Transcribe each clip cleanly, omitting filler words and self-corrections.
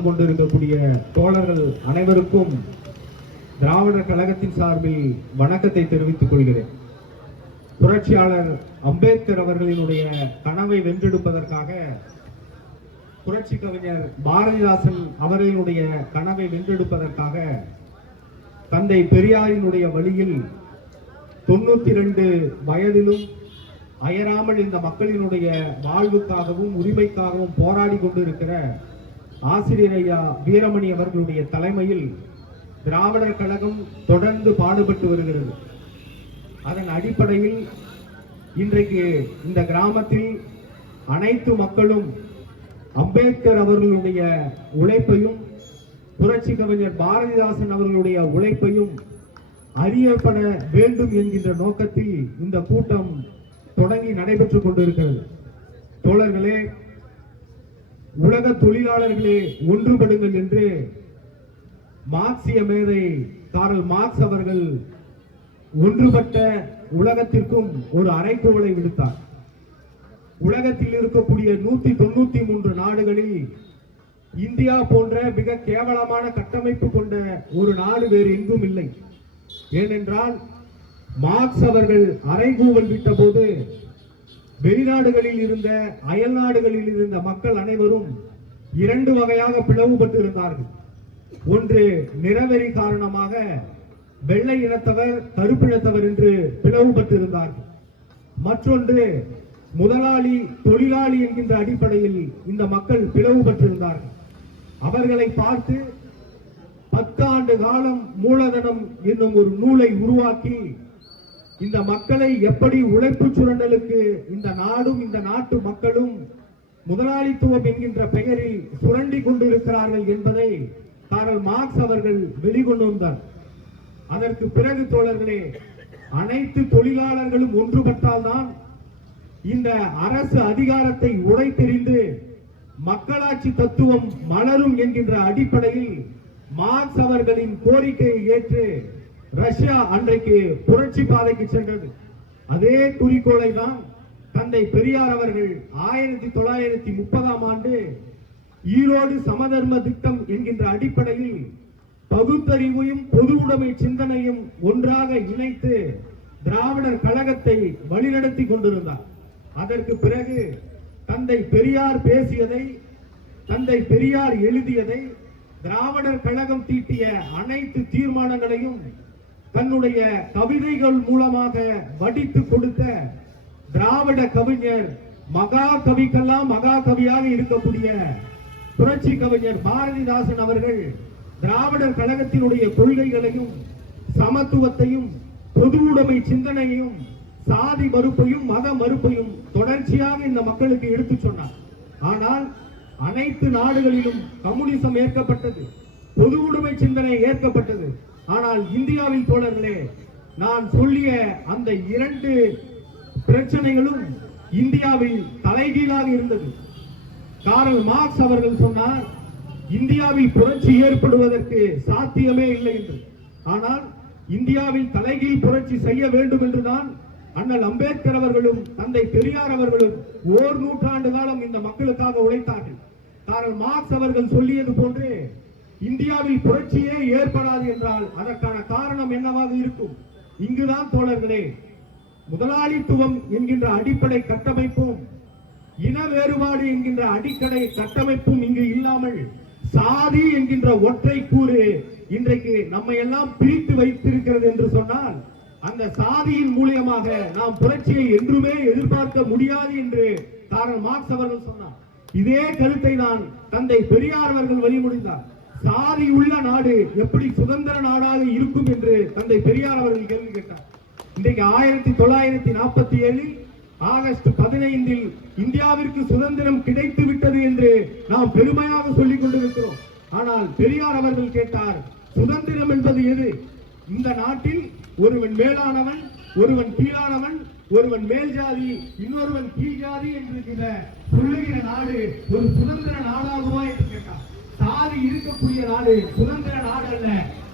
கொண்டிருக்கக்கூடிய தோழர்கள் அனைவருக்கும் திராவிடர் கழகத்தின் சார்பில் வணக்கத்தை தெரிவித்துக் கொள்கிறேன். புரட்சியாளர் அம்பேத்கர் அவர்களினுடைய கனவை வென்றெடுப்பதற்காக, புரட்சி கவிஞர் பாரதிதாசன் அவர்களினுடைய கனவை வென்றெடுப்பதற்காக தந்தை பெரியாரினுடைய வழியில் 92 வயதிலும் அயராமல் இந்த மக்களினுடைய வாழ்வுக்காகவும் உரிமைக்காகவும் போராடி கொண்டிருக்கிற ஆசிரியர் ஐயா வீரமணி அவர்களுடைய தலைமையில் திராவிடர் கழகம் தொடர்ந்து பாடுபட்டு வருகிறது. அதன் அடிப்படையில் இன்றைக்கு இந்த கிராமத்தில் அனைத்து மக்களும் அம்பேத்கர் அவர்களுடைய உழைப்பையும் புரட்சி கவிஞர் பாரதிதாசன் அவர்களுடைய உழைப்பையும் அறியப்பட வேண்டும் என்கின்ற நோக்கத்தில் இந்த கூட்டம் தொடங்கி நடைபெற்றுக் கொண்டிருக்கிறது. தோழர்களே, உலக தொழிலாளர்களே ஒன்றுபடுங்கள் என்று மார்க்சிய மேதை கார்ல் மார்க்ஸ் அவர்கள் ஒன்றுபட்ட உலகத்திற்கும் ஒரு அறைகூவலை விடுத்தார். உலகத்தில் இருக்கக்கூடிய 193 நாடுகளில் இந்தியா போன்ற மிக கேவலமான கட்டமைப்பு கொண்ட ஒரு நாடு வேறு எங்கும் இல்லை. ஏனென்றால் மார்க்ஸ் அவர்கள் அறைகூவல் விட்ட போது வெளிநாடுகளில் இருந்த அயல் நாடுகளில் இருந்த மக்கள் அனைவரும் 2 வகையாக பிளவுபட்டு இருந்தார்கள். ஒன்று, நிறவெறி காரணமாக வெள்ளை இனத்தவர் கருப்பு இனத்தவர் என்று பிளவுபட்டு இருந்தார்கள். மற்றொன்று, முதலாளி தொழிலாளி என்கின்ற அடிப்படையில் இந்த மக்கள் பிளவுபட்டிருந்தார்கள். அவர்களை பார்த்து 10 ஆண்டு காலம் மூலதனம் என்னும் ஒரு நூலை உருவாக்கி இந்த மக்களை எப்படி உழைப்பு சுரண்டலுக்கு இந்த நாடும் இந்த நாட்டு மக்களும் முதலாளித்துவம் என்கின்ற பெயரில் சுரண்டி கொண்டிருக்கிறார்கள் என்பதை கார்ல் மார்க்ஸ் அவர்கள் வெளிக்கொண்டு வந்தார். அதற்கு பிறகு தோழர்களே, அனைத்து தொழிலாளர்களும் ஒன்றுபட்டால்தான் இந்த அரசு அதிகாரத்தை உடைத்தெறிந்து மக்களாட்சி தத்துவம் மலரும் என்கின்ற அடிப்படையில் மார்க்ஸ் அவர்களின் கோரிக்கையை ஏற்று ரஷ்யா அன்றைக்கு புரட்சி பாதைக்கு சென்றது. அதே குறிக்கோளை தான் தந்தை பெரியார் அவர்கள் 1930ஆம் ஆண்டு ஈரோடு சமதர்ம திட்டம் என்கின்ற அடிப்படையில் பகுத்தறிவையும் பொது உடைமை சிந்தனையும் ஒன்றாக இணைத்து திராவிடர் கழகத்தை வழிநடத்தி கொண்டிருந்தார். அதற்கு பிறகு தந்தை பெரியார் பேசியதை, தந்தை பெரியார் எழுதியதை, திராவிடர் கழகம் தீட்டிய அனைத்து தீர்மானங்களையும் தன்னுடைய கவிதைகள் மூலமாக வடித்து கொடுத்த திராவிட கவிஞர், மகா கவிக்கெல்லாம் மகா கவியாக இருக்கக்கூடிய புரட்சி கவிஞர் பாரதிதாசன் அவர்கள் திராவிடர் கழகத்தினுடைய கொள்கைகளையும் சமத்துவத்தையும் பொது உடைமை சிந்தனையையும் சாதி மறுப்பையும் மத மறுப்பையும் தொடர்ச்சியாக இந்த மக்களுக்கு எடுத்து சொன்னார். ஆனால் அனைத்து நாடுகளிலும் கம்யூனிசம் ஏற்கப்பட்டது, பொது உடைமை சிந்தனை ஏற்கப்பட்டது. ஆனால் இந்தியாவில் தோழர்களே, நான் சொல்லிய அந்த 2 பிரச்சனைகளும் இந்தியாவில் தலைகீழாக இருந்தது. கார்ல் மார்க்ஸ் அவர்கள் சொன்னார், இந்தியாவில் புரட்சி ஏற்படுவதற்கு சாத்தியமே இல்லை என்று. ஆனால் இந்தியாவில் தலைகீழ் புரட்சி செய்ய வேண்டும் என்றுதான் அண்ணல் அம்பேத்கர் அவர்களும் தந்தை பெரியார் அவர்களும் 1 நூற்றாண்டு காலம் இந்த மக்களுக்காக உழைத்தார்கள். கார்ல் மார்க்ஸ் அவர்கள் சொல்லியது போன்று இந்தியாவில் புரட்சியே ஏற்படாது என்றால் அதற்கான காரணம் என்னவாக இருக்கும்? இங்குதான் தோழர்களே, முதலாளித்துவம் என்கின்ற அடிப்படை கட்டமைப்பும் இன வேறுபாடு என்கின்ற அடிப்படை கட்டமைப்பும் இங்கு இல்லாமல் சாதி என்கின்ற ஒற்றை கூறு இன்றைக்கு நம்மை எல்லாம் பிரித்து வைத்திருக்கிறது என்று சொன்னால், அந்த சாதியின் மூலியமாக நாம் புரட்சியை என்றுமே எதிர்பார்க்க முடியாது என்று கார்ல் மார்க்ஸ் அவர்கள் சொன்னார். இதே கருத்தை தான் தந்தை பெரியார் அவர்கள் வழிமொழிந்தார். சாதி உள்ள நாடு எப்படி சுதந்திர நாடாக இருக்கும் என்று தந்தை பெரியார் அவர்கள் கேள்வி கேட்டார். இன்றைக்கு 1947 ஆகஸ்ட் 15 இந்தியாவிற்கு சுதந்திரம் கிடைத்து விட்டது என்று நாம் பெருமையாக சொல்லிக் கொண்டிருக்கிறோம். ஆனால் பெரியார் அவர்கள் கேட்டார், சுதந்திரம் என்பது எது? இந்த நாட்டில் ஒருவன் மேலானவன், ஒருவன் கீழானவன், ஒருவன் மேல் ஜாதி, இன்னொருவன் கீழ் ஜாதி என்று சொல்லுகிற நாடு ஒரு சுதந்திர நாடாகுமா என்று கேட்டார். சாதி இருக்கக்கூடிய நாடு சுதந்திர நாடு அல்ல,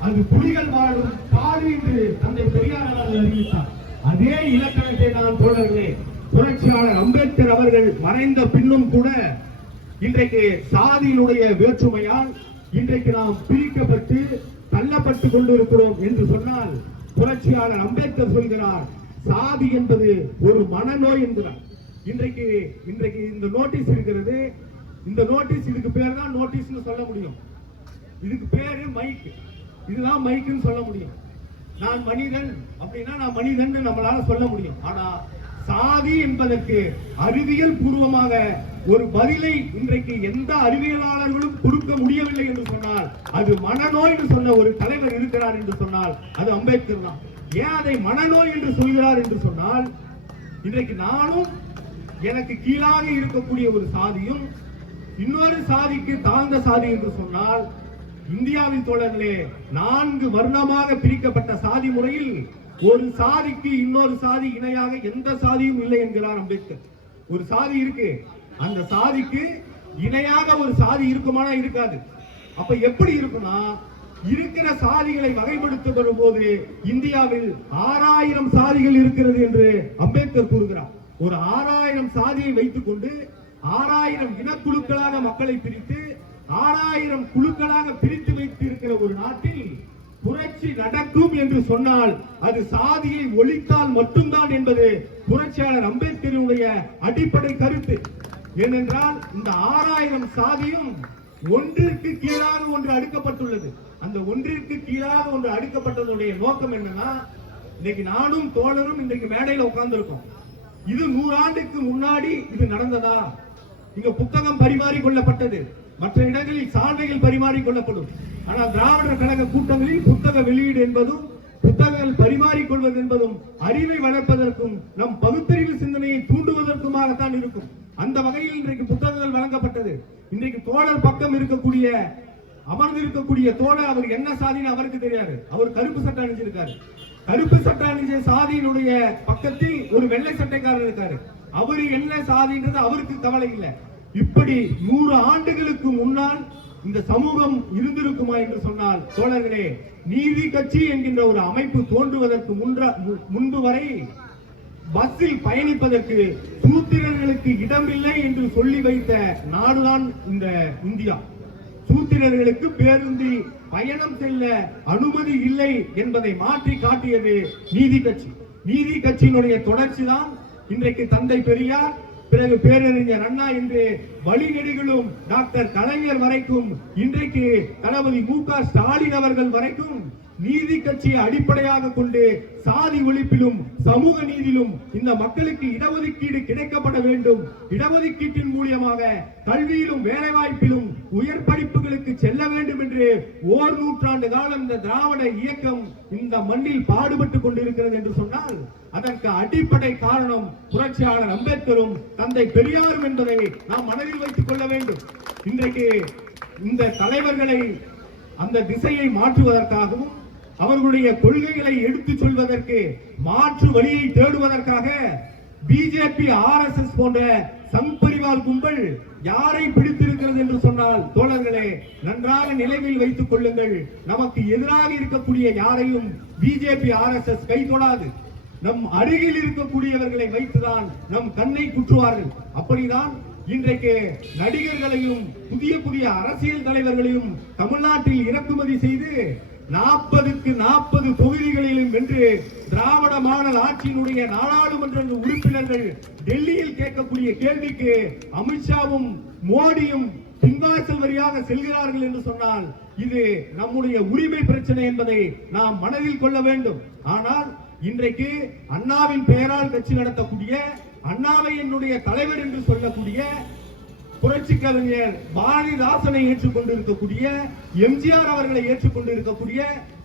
அது புலிகள் வாழும் காடு என்று தந்தை பெரியார் அவர்கள் அறிவித்தார். அதே இலக்கணத்தை நான் தோழர்களே, புரட்சியாளர் அம்பேத்கர் அவர்கள் மறைந்த பின்னும் கூட இன்றைக்கு சாதியினுடைய வேற்றுமையால் இன்றைக்கு நாம் பிரிக்கப்பட்டு தள்ளப்பட்டு கொண்டிருக்கிறோம் என்று சொன்னால் புரட்சியாளர் அம்பேத்கர் சொல்கிறார், சாதி என்பது ஒரு மனநோய் என்கிறார். இன்றைக்கு இந்த நோட்டீஸ் இருக்கிறது. இந்த நோட்டீஸ், இதுக்கு பேர் தான் நோட்டீஸ்னு சொல்ல முடியும். இதுக்கு பேரு மைக். இதுதான் மைக்குன்னு சொல்ல முடியும். நான் மனிதன் அப்படின்னா நான் மனிதன் நம்மளால சொல்ல முடியும். ஆனா சாதி என்பதற்கு அறிவியல் பூர்வமாக ஒரு பதிலை இன்றைக்கு எந்த அறிவியலாளர்களும் கொடுக்க முடியவில்லை என்று சொன்னால் அது மனநோய் என்று சொன்ன ஒரு தலைவர் இருக்கிறார் என்று சொன்னால் அது அம்பேத்கர் தான். ஏன் அதை மனநோய் என்று சொல்கிறார் என்று சொன்னால், இன்றைக்கு நானும் எனக்கு கீழாக இருக்கக்கூடிய ஒரு சாதியும் இன்னொரு சாதிக்கு தாழ்ந்த சாதி என்று சொன்னால், இந்தியாவின் தோழர்களே 4 வர்ணமாக பிரிக்கப்பட்ட சாதி முறையில் ஒரு சாதிக்கு இன்னொரு சாதி இணையாக எந்த சாதியும் இல்லை என்கிறார் அம்பேத்கர். ஒரு சாதி இருக்கு, அந்த சாதிக்கு இணையாக ஒரு சாதி இருக்குமானா இருக்காது. அப்ப எப்படி இருக்குன்னா, இருக்கிற சாதிகளை வகைப்படுத்தப்படும் போது இந்தியாவில் 6000 சாதிகள் இருக்கிறது என்று அம்பேத்கர் கூறுகிறார். ஒரு 6000 சாதியை வைத்துக் கொண்டு 6000 இனக்குழுக்களாக மக்களை பிரித்து 6000 குழுக்களாக பிரித்து வைத்து இருக்கிற ஒரு நாட்டில் புரட்சி நடக்கும் என்று சொன்னால் அது சாதியை ஒழித்தால் மட்டும்தான் என்பது புரட்சியாளர் அம்பேத்கருடைய அடிப்படை கருத்து. ஏனென்றால் இந்த 6000 சாதியும் ஒன்றிற்கு கீழாக ஒன்று அடுக்கப்பட்டுள்ளது. அந்த ஒன்றிற்கு கீழாக ஒன்று அடுக்கப்பட்டதுடைய நோக்கம் என்னன்னா, இன்னைக்கு நானும் தோழரும் இன்றைக்கு மேடையில் உட்கார்ந்து இருக்கோம். இது 100 ஆண்டுக்கு முன்னாடி இது நடந்ததா? இங்க புத்தகம் பரிமாறி கொள்ளப்பட்டது, மற்ற இடங்களில் சால்வைகள் பரிமாறி கொள்ளப்படும். ஆனால் திராவிடர் கழக கூட்டங்களில் புத்தக வெளியீடு என்பதும் புத்தகங்கள் பரிமாறிக் கொள்வது என்பதும் அறிவை வளர்ப்பதற்கும் நம் பகுத்தறிவு சிந்தனையை தூண்டுவதற்குமாகத்தான் இருக்கும். அந்த வகையில் இன்றைக்கு புத்தகங்கள் வழங்கப்பட்டது. இன்றைக்கு தோழர் பக்கம் இருக்கக்கூடிய அமர்ந்திருக்கக்கூடிய தோழர் அவர் என்ன சாதின்னு அவருக்கு தெரியாது. அவர் கருப்பு சட்டை அணிஞ்சிருக்காரு. கருப்பு சட்டை அணிஞ்ச சாதியினுடைய பக்கத்தில் ஒரு வெள்ளை சட்டைக்காரர் இருக்காரு. அவரு என்ன சாதின்றது அவருக்கு கவலை இல்லை. இப்படி 100 ஆண்டுகளுக்கு முன்னால் இந்த சமூகம் இருந்திருக்குமா என்று சொன்னால், தோழர்களே, நீதி கட்சி என்கின்ற ஒரு அமைப்பு தோன்றுவதற்கு முன்பு வரை பஸ்ஸில் பயணிப்பதற்கு சூத்திரர்களுக்கு இடமில்லை என்று சொல்லி வைத்த நாடுதான் இந்த இந்தியா. சூத்திரர்களுக்கு பேருந்தில் பயணம் செல்ல அனுமதி இல்லை என்பதை மாற்றி காட்டியது நீதி கட்சி. நீதி கட்சியினுடைய தொடர்ச்சி தான் இன்றைக்கு தந்தை பெரியார், பிறகு பேரறிஞர் அண்ணா என்று வழிநெடுகளும் டாக்டர் கலைஞர் வரைக்கும், இன்றைக்கு தளபதி மு.க. ஸ்டாலின் அவர்கள் வரைக்கும் நீதி கட்சியை அடிப்படையாக கொண்டு சாதி ஒழிப்பிலும் சமூக நீதியிலும் இந்த மக்களுக்கு இடஒதுக்கீடு கிடைக்கப்பட வேண்டும். இடஒதுக்கீட்டின் மூலியமாக கல்வியிலும் வேலைவாய்ப்பிலும் உயர் படிப்புகளுக்கு செல்ல வேண்டும் என்று 1 நூற்றாண்டு காலம் இந்த திராவிட இயக்கம் இந்த மண்ணில் பாடுபட்டுக் கொண்டிருக்கிறது என்று சொன்னால் அதற்கு அடிப்படை காரணம் புரட்சியாளர் அம்பேத்கரும் தந்தை பெரியாரும் என்பதை நாம் மனதில் வைத்துக் கொள்ள வேண்டும். இன்றைக்கு இந்த தலைவர்களை அந்த திசையை மாற்றுவதற்காகவும் அவர்களுடைய கொள்கைகளை எடுத்துச் சொல்வதற்கு மாற்று வழியை தேடுவதற்காக பிஜேபி, ஆர்எஸ்எஸ் போன்ற சங் பரிவார் கும்பல் யாரை பிடித்திருக்கிறது என்று சொன்னால், தோழர்களே, நன்றாக நினைவில் வைத்துக் கொள்ளுங்கள். நமக்கு எதிராக இருக்கக்கூடிய யாரையும் பிஜேபி, ஆர்எஸ்எஸ் கை தொடாது. நம் அருகில் இருக்கக்கூடியவர்களை வைத்துதான் நம் கண்ணை குற்றுவார்கள். அப்படிதான் இன்றைக்கு நடிகர்களையும் புதிய புதிய அரசியல் தலைவர்களையும் தமிழ்நாட்டில் இறக்குமதி செய்து 40க்கு 40 தொகுதிகளிலும் வென்று திராவிட மாடல் ஆட்சியினுடைய நாடாளுமன்ற உறுப்பினர்கள் டெல்லியில் கேட்கக்கூடிய கேள்விக்கு அமித்ஷாவும் மோடியும் பின்வாசல் வழியாக செல்கிறார்கள் என்று சொன்னால் இது நம்முடைய உரிமை பிரச்சனை என்பதை நாம் மனதில் கொள்ள வேண்டும். ஆனால் இன்றைக்கு அண்ணாவின் பெயரால் கட்சி நடத்தக்கூடிய, அண்ணாவை என்னுடைய தலைவர் என்று சொல்லக்கூடிய புரட்சி கவிஞர் பாரதிதாசனை ஏற்றுக்கொண்டிருக்கக்கூடிய, எம்ஜிஆர் அவர்களை ஏற்றுக்கொண்டிருக்கக்கூடிய,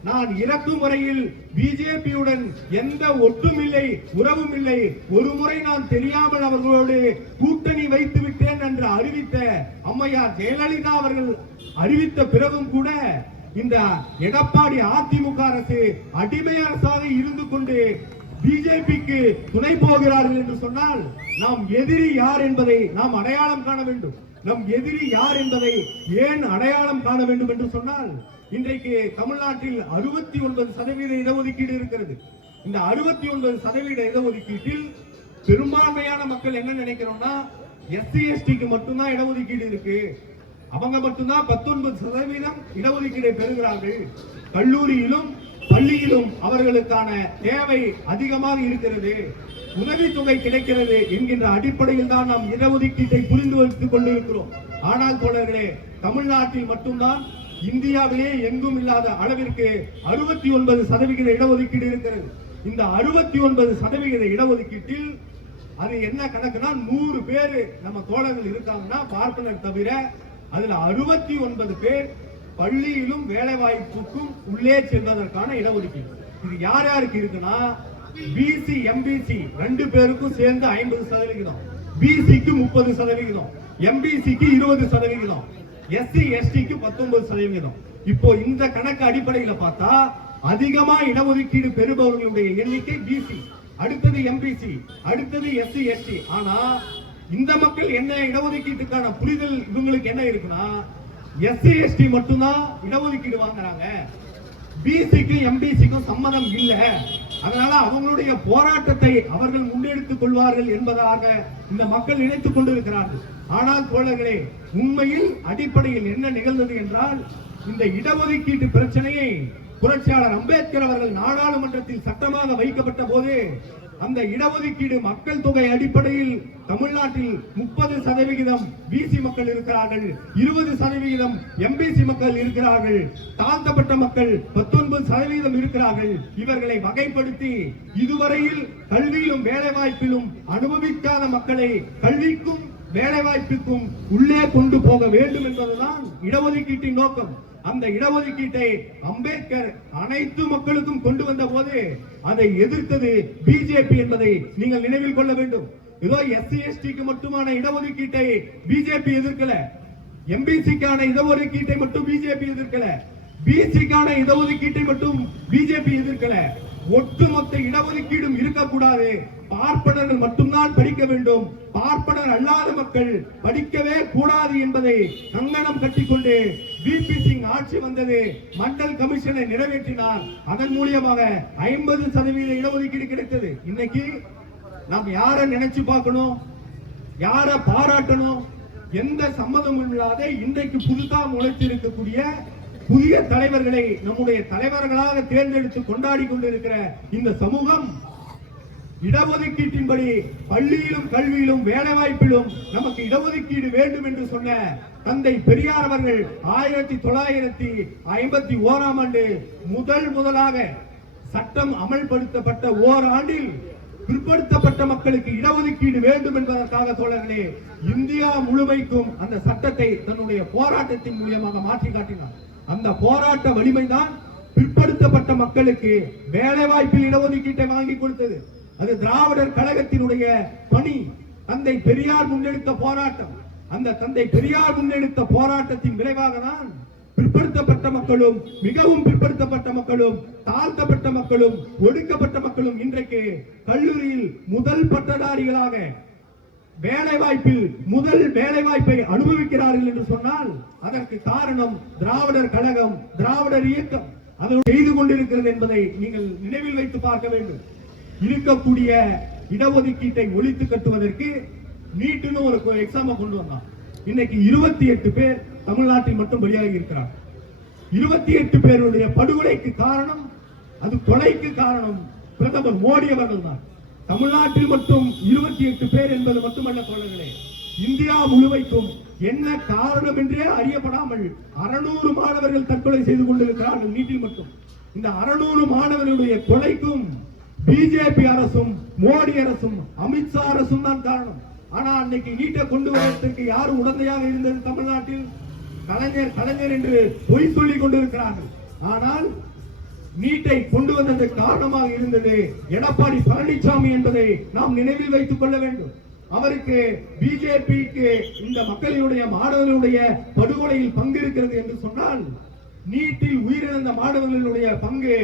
நான் இறக்கும் வரையில் பிஜேபியுடன் எந்த ஒட்டும் இல்லை, உறவும் இல்லை, ஒரு முறை நான் தெரியாமல் அவர்களோடு கூட்டணி வைத்து விட்டேன் என்று அறிவித்த அம்மையார் ஜெயலலிதா அவர்கள் அறிவித்த பிறகும் கூட இந்த எடப்பாடி அதிமுக அரசு அடிமை அரசாக இருந்து கொண்டு பிஜேபிக்கு துணை போகிறார்கள் என்று சொன்னால் நாம் எதிரி யார் என்பதை நாம் அடையாளம் காண வேண்டும். நம் எதிரி யார் என்பதை ஏன் அடையாளம் காண வேண்டும் என்று சொன்னால், இன்றைக்கு தமிழ்நாட்டில் 69% இடஒதுக்கீடு இருக்கிறது. இந்த 69% இடஒதுக்கீட்டில் பெரும்பான்மையான மக்கள் என்ன நினைக்கிறோம்னா, எஸ்சி எஸ்டிக்கு மட்டும்தான் இடஒதுக்கீடு இருக்கு, அவங்க மட்டும்தான் 19% இடஒதுக்கீடு பெறுகிறார்கள். கல்லூரியிலும் பள்ளியிலும் அவர்களுக்கான தேவை அதிகமாக இருக்கிறது, உதவித்தொகை கிடைக்கிறது என்கின்ற அடிப்படையில் தான் நாம் இடஒதுக்கீட்டை புரிந்து வைத்துக் கொண்டிருக்கிறோம். ஆனால் தோழர்களே, தமிழ்நாட்டில் மட்டும்தான் இந்தியாவிலே எங்கும் இல்லாத அளவிற்கு 69% இடஒதுக்கீடு இருக்கிறது. இந்த 69% இடஒதுக்கீட்டில் அது என்ன கணக்குனா 100 பேர் நம்ம தோழர்கள் இருக்காங்கன்னா பார்ப்பனர் தவிர அதுல 69 பேர் பள்ளியிலும் வேலை வாய்ப்புக்கும் உள்ளே செல்வதற்கான இடஒதுக்கீடு. இது யார் யாருக்கு இருக்குன்னா பிசி எம்பிசி 2 பேருக்கும் சேர்ந்து 50%, பிசிக்கு 30%, எம்பிசிக்கு 20%, எஸ்சி எஸ்டிக்கு 19%. இப்போ இந்த கணக்கு அடிப்படையில் பார்த்தா அதிகமா இடஒதுக்கீடு பெறுபவர்களுடைய எண்ணிக்கை பிசி, அடுத்தது எம்பிசி, அடுத்தது எஸ்சி எஸ்டி. ஆனா இந்த மக்கள் என்ன இடஒதுக்கீட்டுக்கான புரிதல் இவங்களுக்கு என்ன இருக்குன்னா எஸ்சி எஸ்டி மட்டும்தான் இடஒதுக்கீடு வாங்குறாங்க, பிசிக்கும் எம்பிசிக்கும் சம்மதம் இல்ல, அதனால அவங்களுடைய போராட்டத்தை அவர்கள் முன்னெடுத்துக் கொள்வார்கள் என்பதாக இந்த மக்கள் நினைத்துக் கொண்டிருக்கிறார்கள். ஆனால் தோழர்களே, உண்மையில் அடிப்படையில் என்ன நிகழ்ந்தது என்றால் இந்த இடஒதுக்கீட்டு பிரச்சனையை புரட்சியாளர் அம்பேத்கர் அவர்கள் நாடாளுமன்றத்தில் சட்டமாக வைக்கப்பட்ட போது அந்த இடஒதுக்கீடு மக்கள் தொகை அடிப்படையில் தமிழ்நாட்டில் 30% பிசி மக்கள் இருக்கிறார்கள், 20% எம்பிசி மக்கள் இருக்கிறார்கள், தாழ்த்தப்பட்ட மக்கள் 19% இருக்கிறார்கள். இவர்களை வகைப்படுத்தி இதுவரையில் கல்வியிலும் வேலை வாய்ப்பிலும் அனுபவிக்காத மக்களை கல்விக்கும் வேலை வாய்ப்புக்கும் உள்ளே கொண்டு போக வேண்டும் என்பதுதான் இடஒதுக்கீட்டின் நோக்கம். அந்த இடஒதுக்கீட்டை அம்பேத்கர் அனைத்து மக்களுக்கும் கொண்டு வந்த போது அதை எதிர்த்தது பிஜேபி என்பதை நீங்கள் நினைவில் கொள்ள வேண்டும். ஏதோ எஸ்சி எஸ்டிக்கு மட்டுமான இடஒதுக்கீட்டை பிஜேபி எதிர்க்கல, எம்பிசிக்கான இடஒதுக்கீட்டை மட்டும் பிஜேபி எதிர்க்கல, பிசிக்கான இடஒதுக்கீட்டை மட்டும் பிஜேபி எதிர்க்கல. ஒட்டுமொத்த இடஒதுக்கீடும் இருக்கக்கூடாது, பார்ப்பனர்கள் மட்டும்தான் படிக்க வேண்டும், பார்ப்பனர் அல்லாத மக்கள் படிக்கவே கூடாது என்பதை கங்கணம் கட்டிக்கொண்டு விபி சிங் ஆட்சி வந்தது. மண்டல் கமிஷனை நிறைவேற்றினார், அதன் மூலியமாக 50% இடஒதுக்கீடு கிடைத்தது. இன்னைக்கு நாம் யாரை நினைச்சு பார்க்கணும், யாரை பாராட்டணும், எந்த சம்மதமும் இல்லாத இன்றைக்கு புதுதாக முளைத்திருக்கக்கூடிய புதிய தலைவர்களை நம்முடைய தலைவர்களாக தேர்ந்தெடுத்து கொண்டாடி கொண்டிருக்கிற இந்த சமூகம் இடஒதுக்கீட்டின்படி பள்ளியிலும் கல்வியிலும் வேலை வாய்ப்பிலும் நமக்கு இடஒதுக்கீடு வேண்டும் என்று சொன்ன தந்தை பெரியார் அவர்கள் 1951ஆம் ஆண்டு முதலாக சட்டம் அமல்படுத்தப்பட்ட ஓராண்டில் பிற்படுத்தப்பட்ட மக்களுக்கு இடஒதுக்கீடு வேண்டும் என்பதற்காக தோழர்களே இந்தியா முழுமைக்கும் அந்த சட்டத்தை தன்னுடைய போராட்டத்தின் மூலமாக மாற்றி காட்டினார். அந்த போராட்ட வலிமைதான் பிற்படுத்தப்பட்ட மக்களுக்கு வேலை வாய்ப்பில் இடஒதுக்கீட்டை வாங்கி கொடுத்தது. அது திராவிடர் கழகத்தினுடைய பணி, தந்தை பெரியார் முன்னெடுத்த போராட்டம். அந்த தந்தை பெரியார் முன்னெடுத்த போராட்டத்தின் விளைவாக தான் பிற்படுத்தப்பட்ட மக்களும் மிகவும் பிற்படுத்தப்பட்ட மக்களும் தாழ்த்தப்பட்ட மக்களும் ஒடுக்கப்பட்ட மக்களும் இன்றைக்கு கல்லூரியில் முதல் பட்டதாரிகளாக வேலை வாய்ப்பில் முதல் வேலை வாய்ப்பை அனுபவிக்கிறார்கள் என்று சொன்னால் அதற்கு காரணம் திராவிடர் கழகம், திராவிடர் இயக்கம் அதை செய்து கொண்டிருக்கிறது என்பதை நீங்கள் நினைவில் வைத்து பார்க்க வேண்டும். இருக்கக்கூடிய இடஒதுக்கீட்டை ஒழித்து கட்டுவதற்கு நீட்டுன்னு ஒரு எக்ஸாம் கொண்டு வந்தான். இன்னைக்கு 28 பேர் தமிழ்நாட்டில் மட்டும் பலியாகி இருக்கிறார். 28 பேருடைய படுகொலைக்கு காரணம், அது கொலைக்கு காரணம் பிரதமர் மோடி அவர்கள் தான். தமிழ்நாட்டில் மட்டும் 28 பேர் என்பது மட்டுமல்ல தோழர்களே, இந்தியா முழுமைக்கும் என்ன காரணம் என்றே அறியப்படாமல் 600 மாணவர்கள் தற்கொலை செய்து கொண்டிருக்கிறார்கள் நீட்டில் மட்டும். இந்த 600 மாணவர்களுடைய கொலைக்கும் பிஜேபி அரசும் மோடி அரசும் அமித்ஷா அரசும் தான் காரணம். ஆனா அன்னைக்கு நீட்டை கொண்டு வருவதற்கு யாரும் உடந்தையாக இருந்தது? தமிழ்நாட்டில் கலைஞர் என்று பொய் சொல்லிக் கொண்டிருக்கிறார்கள். ஆனால் நீட்டை கொண்டு வந்ததற்கு காரணமாக இருந்தது எடப்பாடி பழனிசாமி என்பதை நாம் நினைவில் வைத்துக் கொள்ள வேண்டும். அவருக்கு பிஜேபிக்கு இந்த மக்களுடைய மாணவர்களுடைய படுகொலையில் பங்கு இருக்கிறது என்று சொன்னால் நீட்டில் உயிரிழந்த மாணவர்களுடைய பங்கு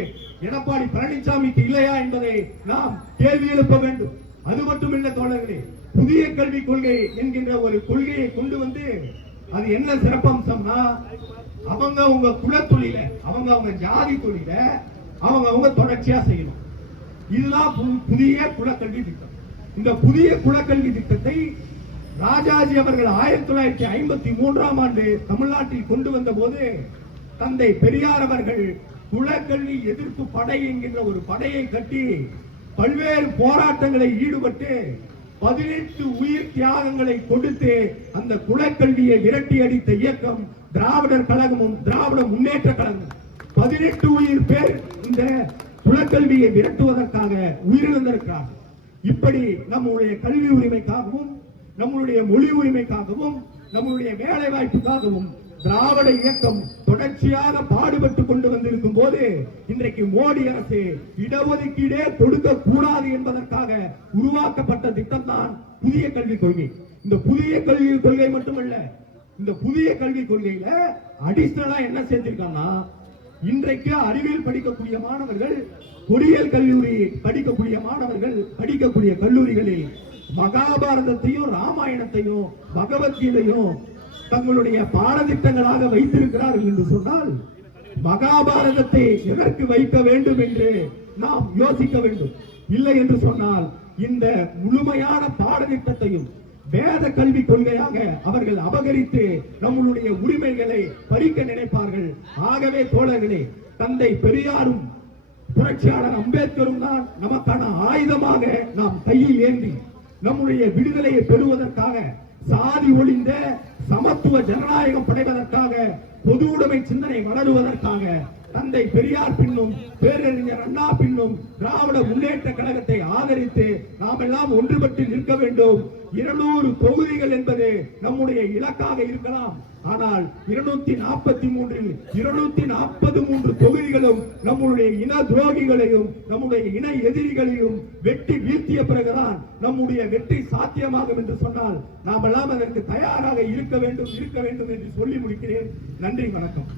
எடப்பாடி பழனிசாமிக்கு இல்லையா என்பதை நாம் கேள்வி எழுப்ப வேண்டும். அது மட்டுமில்லை தோழர்களே, புதிய கல்விக் கொள்கை என்கின்ற ஒரு கொள்கையை கொண்டு வந்து அது என்ன சிறப்பம்சம்னா அவங்க உங்க குலத்தொழில அவங்க ஜாதி தொழில அவங்க தொடர்ச்சியா செய்யணும். இதுதான் புதிய குலக்கல்வி திட்டம். இந்த புதிய குலக்கல்வி திட்டத்தை ராஜாஜி அவர்கள் 1953ஆம் ஆண்டு தமிழ்நாட்டில் கொண்டு வந்த போது தந்தை பெரியார் அவர்கள் குலக்கல்வி எதிர்ப்பு படை என்கின்ற ஒரு படையை கட்டி பல்வேறு போராட்டங்களை ஈடுபட்டு 18 உயிர் தியாகங்களை கொடுத்து அந்த குலக்கல்வியை விரட்டி அடித்த இயக்கம் திராவிடர் கழகமும் திராவிட முன்னேற்ற கழகமும் 18 உயிர் பேர் இந்த குலக்கல்வியை விரட்டுவதற்காக உயிரிழந்திருக்கிறார். இப்படி நம்முடைய கல்வி உரிமைக்காகவும் நம்முடைய மொழி உரிமைக்காகவும் நம்முடைய வேலை வாய்ப்புக்காகவும் திராவிட இயக்கம் தொடர்ச்சியாக பாடுபட்டு கொண்டு வந்திருக்கும் போது இன்றைக்கு மோடி அரசு இடஒதுக்கீடே கொடுக்க கூடாது என்பதற்காக உருவாக்கப்பட்ட திட்டம் தான் புதிய கல்விக் கொள்கை. இந்த புதிய கல்விக் கொள்கை மட்டுமல்ல, இந்த புதிய கல்விக் கொள்கையில அடிஷனலா என்ன செஞ்சிருக்காங்கன்னா, இன்றைக்கு அறிவியல் படிக்கக்கூடிய மாணவர்கள், பொறியியல் கல்லூரி படிக்கக்கூடிய மாணவர்கள் படிக்கக்கூடிய கல்லூரிகளில் மகாபாரதத்தையும் ராமாயணத்தையும் பகவத்கீதையும் தங்களுடைய பாடத்திட்டங்களாக வைத்திருக்கிறார்கள் என்று சொன்னால், மகாபாரதத்தை எதற்கு வைக்க வேண்டும் என்று நாம் யோசிக்க வேண்டும். இல்லை என்று சொன்னால் இந்த முழுமையான பாடத்திட்டத்தையும் வேத கல்வி கொள்கையாக அவர்கள் அபகரித்து நம்மளுடைய உரிமைகளை பறிக்க நினைப்பார்கள். ஆகவே தோழர்களே, தந்தை பெரியாரும் புரட்சியாளர் அம்பேத்கரும் தான் நமக்கான ஆயுதமாக நாம் கையில் ஏந்தி நம்முடைய விடுதலையை பெறுவதற்காக, சாதி ஒழிந்த சமத்துவ ஜனநாயகம் படைவதற்காக, பொது உடைமை சிந்தனை வளருவதற்காக தந்தை பெரியார் பின்னும் பேரறிஞர் அண்ணா பின்னும் திராவிட முன்னேற்ற கழகத்தை ஆதரித்து நாம் எல்லாம் ஒன்றுபட்டு நிற்க வேண்டும். 200 தொகுதிகள் என்பது நம்முடைய இலக்காக இருக்கலாம். ஆனால் 243 243 தொகுதிகளும் நம்முடைய இன துரோகிகளையும் நம்முடைய இன எதிரிகளையும் வெட்டி வீழ்த்திய பிறகுதான் நம்முடைய வெற்றி சாத்தியமாகும் என்று சொன்னால் நாம் எல்லாம் அதற்கு தயாராக இருக்க வேண்டும் என்று சொல்லி முடிக்கிறேன். நன்றி, வணக்கம்.